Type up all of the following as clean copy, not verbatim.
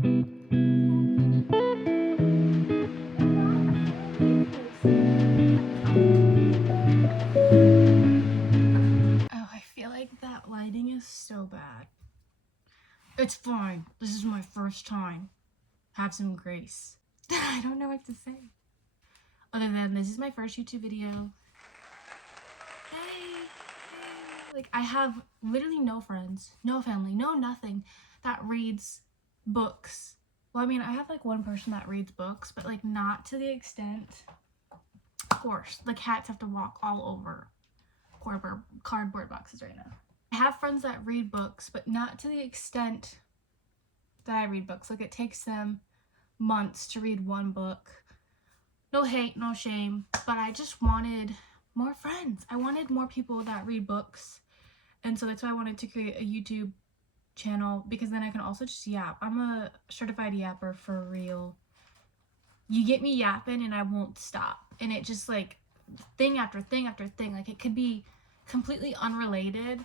Oh, I feel like that lighting is so bad. It's fine. This is my first time. Have some grace. I don't know what to say. Other than this is my first YouTube video. Hey. Like, I have literally no friends, no family, no nothing that reads books. Well, I mean, I have like one person that reads books, but like not to the extent. Of course, the cats have to walk all over cardboard boxes right now. I have friends that read books, but not to the extent that I read books. Like, it takes them months to read one book. No hate, no shame, but I just wanted more friends. I wanted more people that read books, and so that's why I wanted to create a YouTube channel, because then I can also just yap. I'm a certified yapper for real. You get me yapping and I won't stop, and it just like thing after thing after thing. Like, it could be completely unrelated,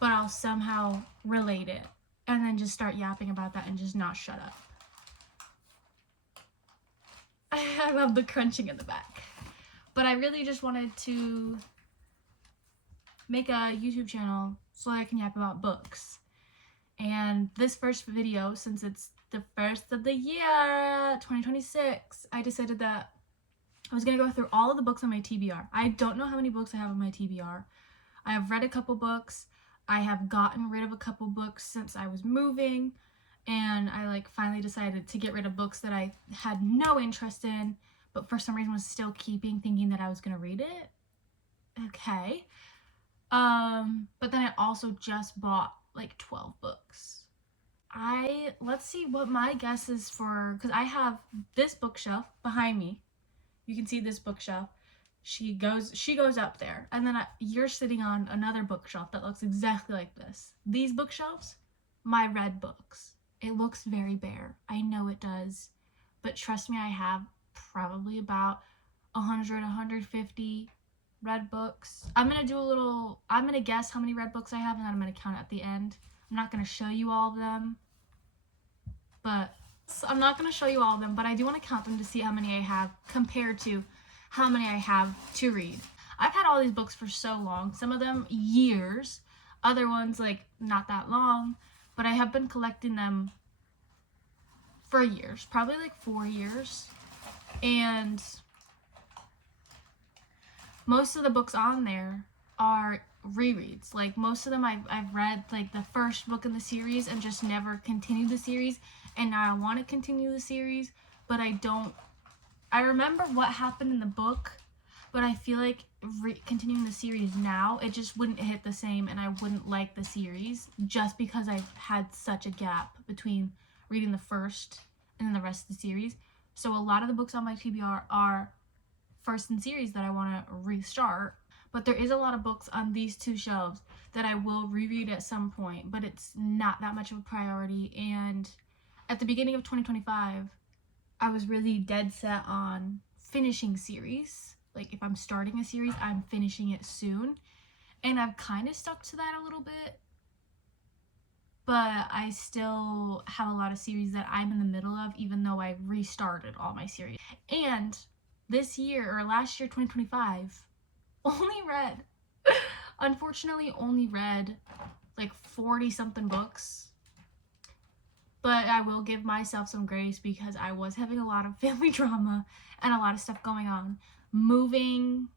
but I'll somehow relate it and then just start yapping about that and just not shut up. I love the crunching in the back. But I really just wanted to make a YouTube channel so I can yap about books. And this first video, since it's the first of the year, 2026, I decided that I was going to go through all of the books on my TBR. I don't know how many books I have on my TBR. I have read a couple books. I have gotten rid of a couple books since I was moving. And I like finally decided to get rid of books that I had no interest in, but for some reason was still keeping, thinking that I was going to read it. Okay. But then I also just bought like 12 books. Let's see what my guess is for, because I have this bookshelf behind me. You can see this bookshelf. She goes up there, and then you're sitting on another bookshelf that looks exactly like this. These bookshelves, my read books. It looks very bare. I know it does, but trust me, I have probably about 100, 150 read books. I'm gonna guess how many read books I have, and then I'm gonna count at the end. I'm not gonna show you all of them, but I do want to count them to see how many I have compared to how many I have to read. I've had all these books for so long, some of them years, other ones like not that long, but I have been collecting them for years, probably like 4 years. And most of the books on there are rereads. Like, most of them I've read like the first book in the series and just never continued the series, and now I want to continue the series, but I remember what happened in the book, but I feel like continuing the series now, it just wouldn't hit the same, and I wouldn't like the series just because I've had such a gap between reading the first and then the rest of the series. So a lot of the books on my TBR are first in series that I want to restart, but there is a lot of books on these two shelves that I will reread at some point, but it's not that much of a priority. And at the beginning of 2025, I was really dead set on finishing series. Like, if I'm starting a series, I'm finishing it soon. And I've kind of stuck to that a little bit. But I still have a lot of series that I'm in the middle of, even though I restarted all my series. And this year, or last year, 2025, unfortunately only read like 40 something books. But I will give myself some grace because I was having a lot of family drama and a lot of stuff going on. Moving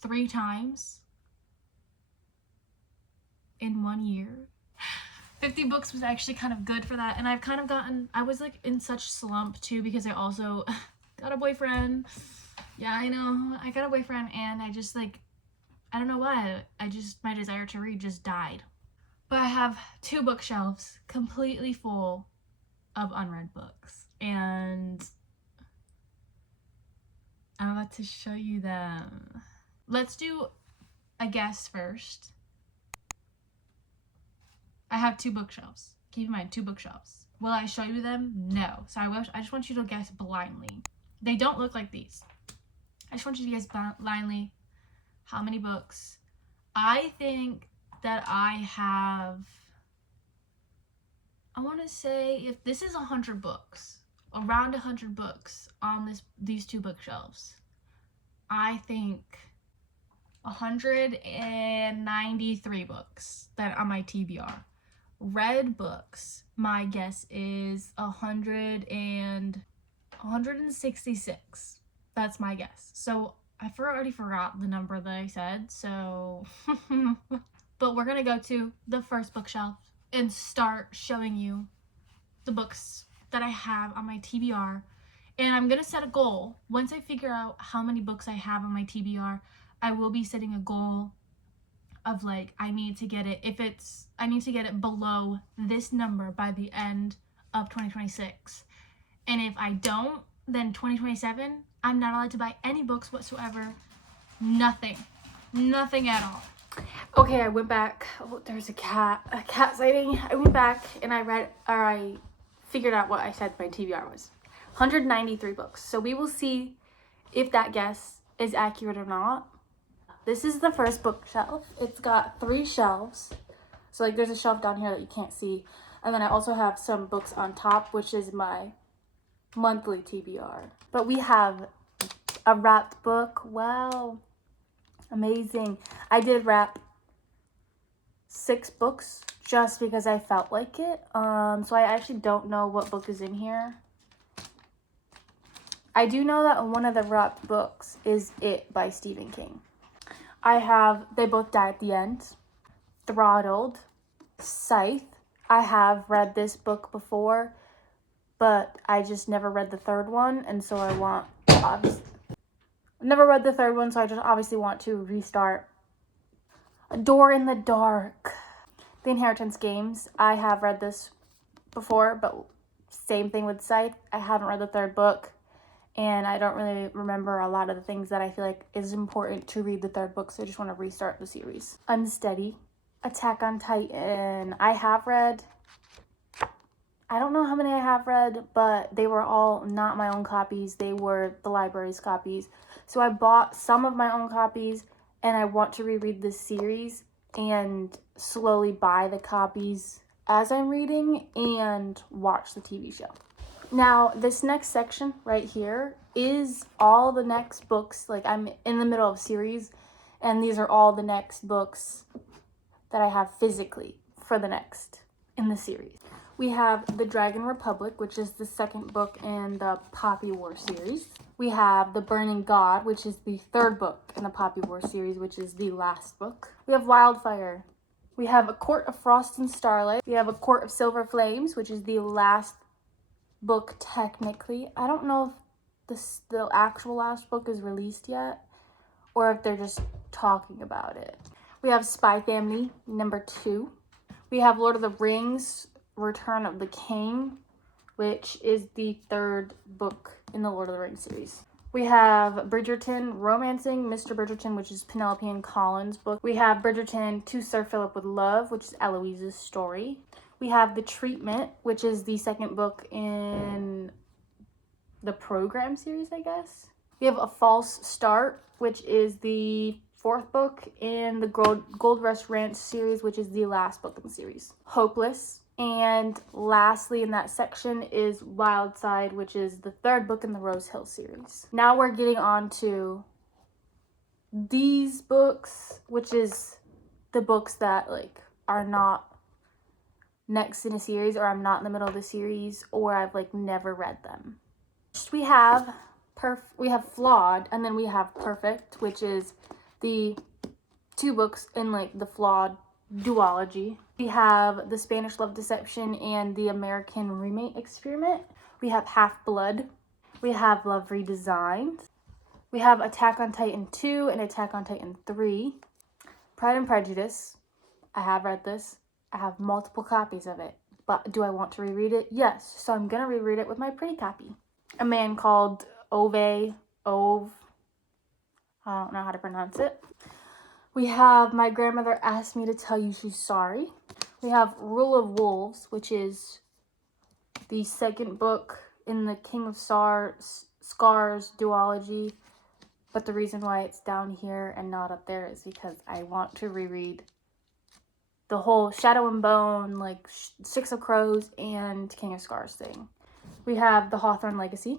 3 times in 1 year. 50 books was actually kind of good for that. And I was like in such slump too, because I also got a boyfriend. Yeah, I know. I got a boyfriend, and I just like, I don't know why. My desire to read just died. But I have 2 bookshelves completely full of unread books, and I'm about to show you them. Let's do a guess first. I have 2 bookshelves. Keep in mind, 2 bookshelves. Will I show you them? No. So I just want you to guess blindly. They don't look like these. I just want you to guess blindly how many books. I think that I have I want to say if this is 100 books, around 100 books on these two bookshelves, I think 193 books that are on my TBR. Read books, my guess is 166. That's my guess. So I already forgot the number that I said, so but we're gonna go to the first bookshelf and start showing you the books that I have on my TBR. And I'm gonna set a goal. Once I figure out how many books I have on my TBR, I will be setting a goal of like, I need to get it below this number by the end of 2026. And if I don't, then 2027, I'm not allowed to buy any books whatsoever. Nothing at all. Okay, I went back. Oh, there's a cat sighting. I went back and I figured out what I said my TBR was. 193 books. So we will see if that guess is accurate or not. This is the first bookshelf. It's got 3 shelves. So like there's a shelf down here that you can't see. And then I also have some books on top, which is my monthly TBR. But we have a wrapped book. Wow. Amazing. I did wrap 6 books just because I felt like it. So I actually don't know what book is in here. I do know that one of the wrapped books is It by Stephen King. They both die at the end. Throttled, Scythe. I have read this book before, but I just never read the third one, and so I never read the third one, so I just obviously want to restart. A Door in the Dark. The Inheritance Games. I have read this before, but same thing with Scythe. I haven't read the third book. And I don't really remember a lot of the things that I feel like is important to read the third book, so I just want to restart the series. Unsteady, Attack on Titan. I have read. I don't know how many I have read, but they were all not my own copies. They were the library's copies. So I bought some of my own copies, and I want to reread this series and slowly buy the copies as I'm reading and watch the TV show. Now, this next section right here is all the next books. Like, I'm in the middle of a series, and these are all the next books that I have physically for the next in the series. We have The Dragon Republic, which is the second book in the Poppy War series. We have The Burning God, which is the third book in the Poppy War series, which is the last book. We have Wildfire. We have A Court of Frost and Starlight. We have A Court of Silver Flames, which is the last book technically. I don't know if the actual last book is released yet, or if they're just talking about it. We have Spy Family number 2. We have Lord of the Rings, Return of the King, which is the third book in the Lord of the Rings series. We have Bridgerton, Romancing Mr. Bridgerton, which is Penelope and Colin's book. We have Bridgerton, To Sir Philip with Love, which is Eloise's story. We have The Treatment, which is the second book in the program series, I guess. We have A False Start, which is the fourth book in the Gold Rush Ranch series, which is the last book in the series. Hopeless. And lastly in that section is Wild Side, which is the third book in the Rose Hill series. Now we're getting on to these books, which is the books that like are not next in a series, or I'm not in the middle of the series, or I've like never read them. First we have Flawed, and then we have Perfect, which is the 2 books in like the Flawed duology. We have The Spanish Love Deception and The American Roommate Experiment. We have Half-Blood. We have Love Redesigned. We have Attack on Titan 2 and Attack on Titan 3. Pride and Prejudice. I have read this. I have multiple copies of it. But do I want to reread it? Yes. So I'm going to reread it with my pretty copy. A Man Called Ove. I don't know how to pronounce it. We have My Grandmother Asked Me to Tell You She's Sorry. We have Rule of Wolves, which is the second book in the King of Scars duology. But the reason why it's down here and not up there is because I want to reread the whole Shadow and Bone, like Six of Crows and King of Scars thing. We have the Hawthorne Legacy.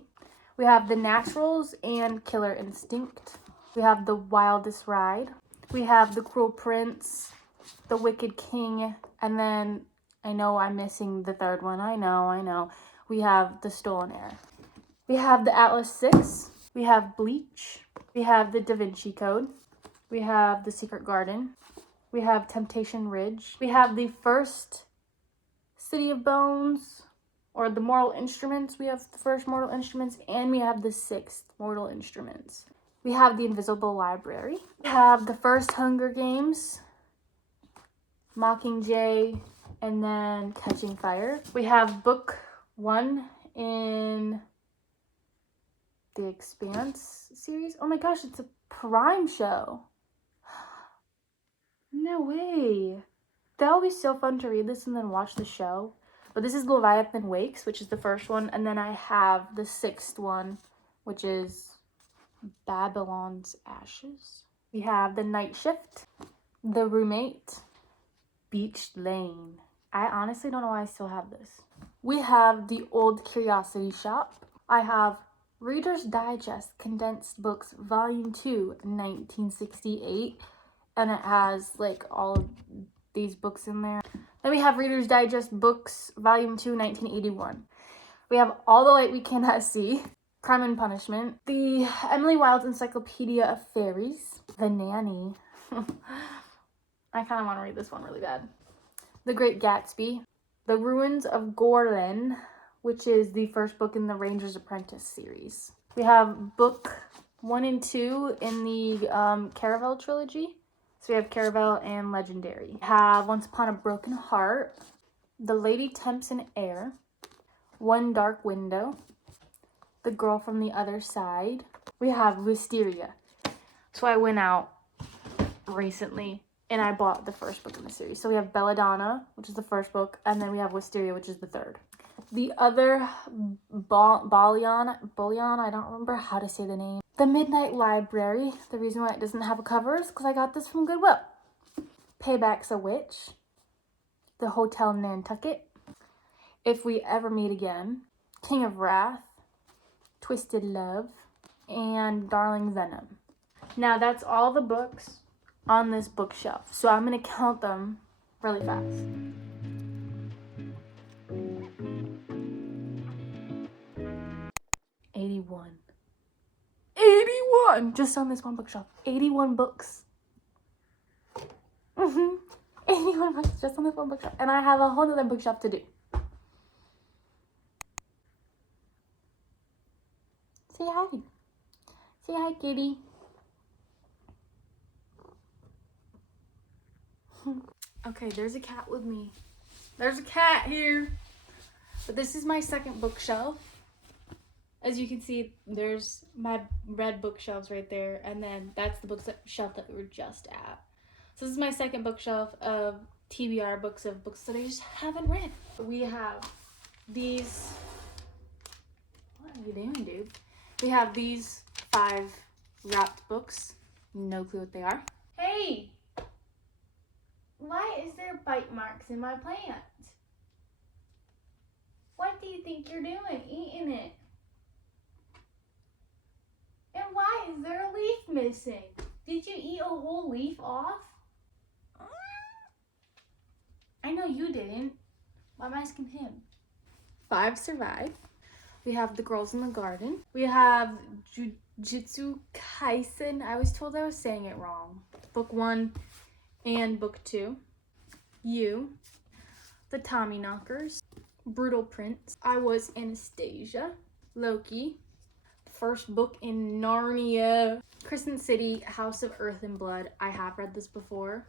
We have the Naturals and Killer Instinct. We have the Wildest Ride. We have the Cruel Prince, the Wicked King, and then I know I'm missing the third one. I know. We have the Stolen Heir. We have the Atlas Six. We have Bleach. We have the Da Vinci Code. We have the Secret Garden. We have Temptation Ridge. We have the first City of Bones, or the Mortal Instruments. We have the first Mortal Instruments, and we have the sixth Mortal Instruments. We have the Invisible Library. We have the first Hunger Games, Mockingjay, and then Catching Fire. We have book 1 in the Expanse series. Oh my gosh, it's a Prime show. No way. That would be so fun to read this and then watch the show. But this is Leviathan Wakes, which is the first one. And then I have the sixth one, which is Babylon's Ashes. We have The Night Shift, The Roommate, Beach Lane. I honestly don't know why I still have this. We have The Old Curiosity Shop. I have Reader's Digest Condensed Books Volume 2, 1968. And it has like all of these books in there. Then we have Reader's Digest Books Volume 2, 1981. We have All the Light We Cannot See, Crime and Punishment, the Emily Wilde's Encyclopedia of Fairies, The Nanny. I kind of want to read this one really bad. The Great Gatsby, The Ruins of Gorlin, which is the first book in the Ranger's Apprentice series. We have book 1 and 2 in the Caravel trilogy. So we have Caravel and Legendary. We have Once Upon a Broken Heart, The Lady Tempson Heir, One Dark Window, The Girl from the Other Side. We have Wisteria. So I went out recently and I bought the first book in the series. So we have Belladonna, which is the first book, and then we have Wisteria, which is the third. The other Bolion, I don't remember how to say the name. The Midnight Library. The reason why it doesn't have a cover is because I got this from Goodwill. Payback's a Witch. The Hotel Nantucket. If We Ever Meet Again. King of Wrath. Twisted Love. And Darling Venom. Now that's all the books on this bookshelf. So I'm going to count them really fast. 81. 81! Just on this one bookshelf. 81 books. 81 books just on this one bookshelf. And I have a whole other bookshelf to do. Say hi. Say hi, kitty. Okay, there's a cat with me. There's a cat here. But this is my second bookshelf. As you can see, there's my red bookshelves right there, and then that's the bookshelf that we were just at. So this is my second bookshelf of TBR books of books that I just haven't read. We have these. What are you doing, dude? We have these 5 wrapped books. No clue what they are. Hey! Why is there bite marks in my plant? What do you think you're doing? Eating it? And why is there a leaf missing? Did you eat a whole leaf off? I know you didn't. Why am I asking him? 5 survive. We have The Girls in the Garden. We have Jujutsu Kaisen. I was told I was saying it wrong. Book 1 and book 2. You. The Tommyknockers. Brutal Prince. I Was Anastasia. Loki. First book in Narnia. Crescent City, House of Earth and Blood. I have read this before.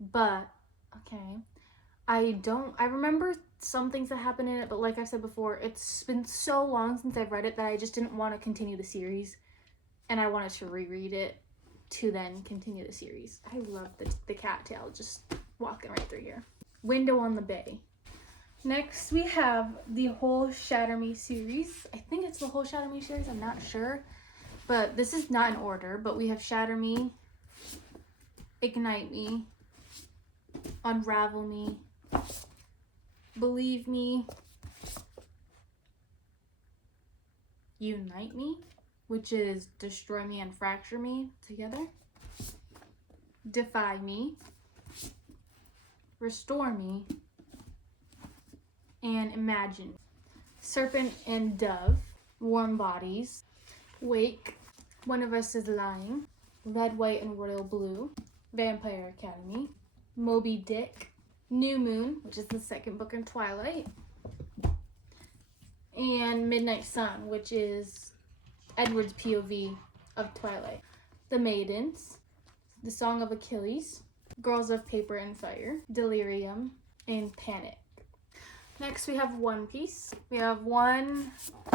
But, okay. I remember some things that happened in it, but like I said before, it's been so long since I've read it that I just didn't want to continue the series. And I wanted to reread it to then continue the series. I love the cattail just walking right through here. Window on the Bay. Next, we have the whole Shatter Me series. I think it's the whole Shatter Me series. I'm not sure. But this is not in order. But we have Shatter Me, Ignite Me, Unravel Me, Believe Me, Unite Me, which is Destroy Me and Fracture Me together, Defy Me, Restore Me, and Imagine. Serpent and Dove, Warm Bodies, Wake, One of Us is Lying, Red, White, and Royal Blue, Vampire Academy, Moby Dick, New Moon, which is the second book in Twilight, and Midnight Sun, which is Edward's POV of Twilight. The Maidens, The Song of Achilles, Girls of Paper and Fire, Delirium, and Panic. Next we have One Piece. We have 1,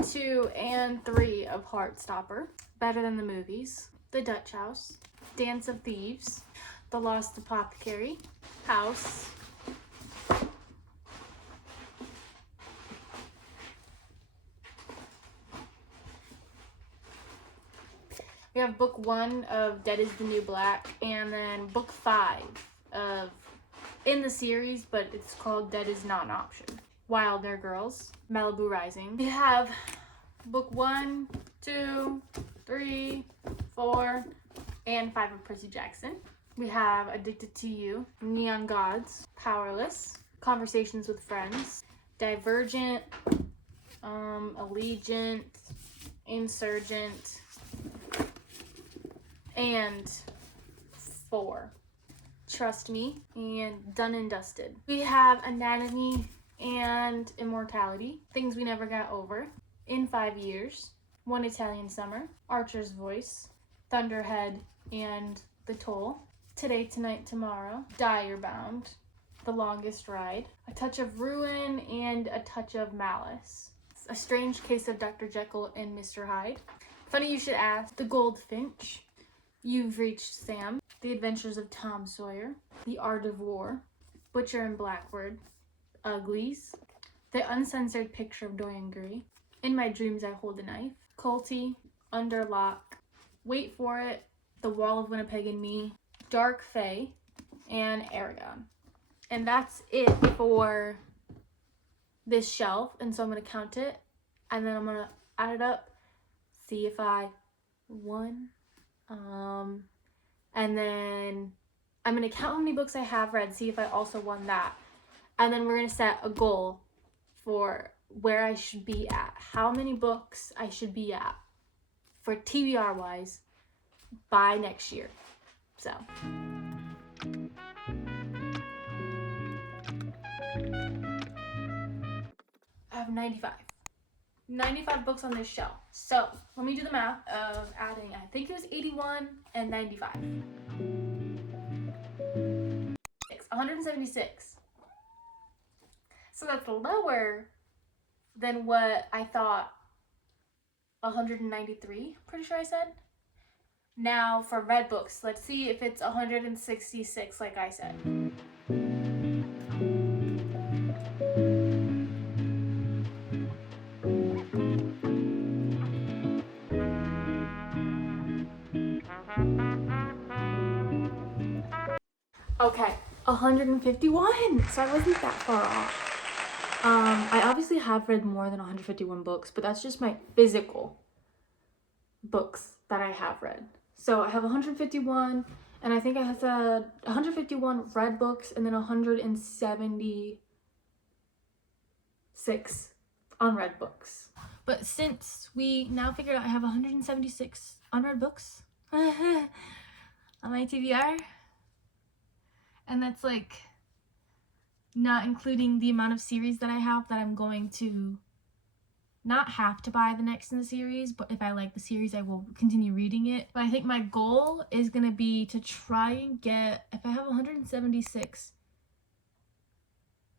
2, and 3 of Heartstopper, Better Than the Movies, The Dutch House, Dance of Thieves, The Lost Apothecary, House, we have book 1 of Dead is the New Black, and then book 5 of, in the series, but it's called Dead is Not an Option, Wilder Girls, Malibu Rising. We have book 1, 2, 3, 4, and 5 of Percy Jackson. We have Addicted to You, Neon Gods, Powerless, Conversations with Friends, Divergent, Allegiant, Insurgent, and 4, Trust Me, and Done and Dusted. We have Anatomy and Immortality, Things We Never Got Over, In 5 Years, One Italian Summer, Archer's Voice, Thunderhead and The Toll, Today, Tonight, Tomorrow, Dire Bound, The Longest Ride, A Touch of Ruin and A Touch of Malice, A Strange Case of Dr. Jekyll and Mr. Hyde, Funny You Should Ask, The Goldfinch, You've Reached Sam, The Adventures of Tom Sawyer, The Art of War, Butcher and Blackbird, Uglies, The Uncensored Picture of Dorian Gray, In My Dreams I Hold a Knife, Colty, Under Lock, Wait For It, The Wall of Winnipeg and Me, Dark Fae, and Aragon. And that's it for this shelf. And so I'm going to count it, and then I'm going to add it up, see if I won. And then I'm going to count how many books I have read, see if I also won that. And then we're going to set a goal for where I should be at, how many books I should be at for TBR wise by next year. So I have 95 books on this shelf. So let me do the math of adding, I think it was 81 and 95. 176. So that's lower than what I thought. 193, pretty sure I said. Now for read books, let's see if it's 166 like I said. Okay, 151, so I wasn't that far off. I obviously have read more than 151 books, but that's just my physical books that I have read. So I have 151, and I think I have 151 read books, and then 176 unread books. But since we now figured out I have 176 unread books on my TBR, and that's like not including the amount of series that I have that I'm going to not have to buy the next in the series, but if I like the series, I will continue reading it. But I think my goal is going to be to try and get, if I have 176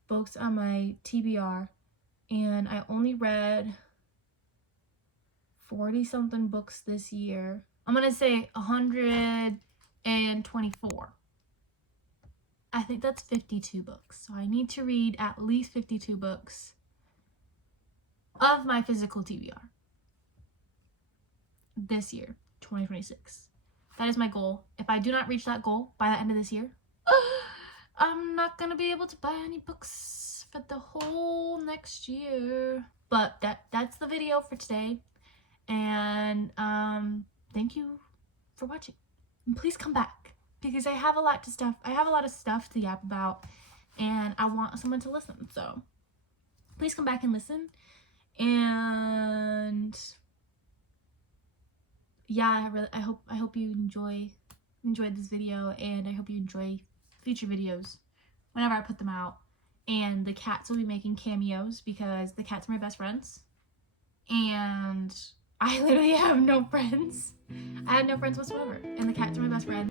books on my TBR, and I only read 40-something books this year, I'm going to say 124. I think that's 52 books. So I need to read at least 52 books of my physical TBR this year, 2026. That is my goal. If I do not reach that goal by the end of this year, I'm not gonna be able to buy any books for the whole next year. But that's the video for today. And thank you for watching. And please come back because I have a lot of stuff to yap about, and I want someone to listen. So please come back and listen. And yeah, I hope you enjoyed this video, and I hope you enjoy future videos whenever I put them out. And the cats will be making cameos because the cats are my best friends, and I literally have no friends. I have no friends whatsoever, and the cats are my best friend.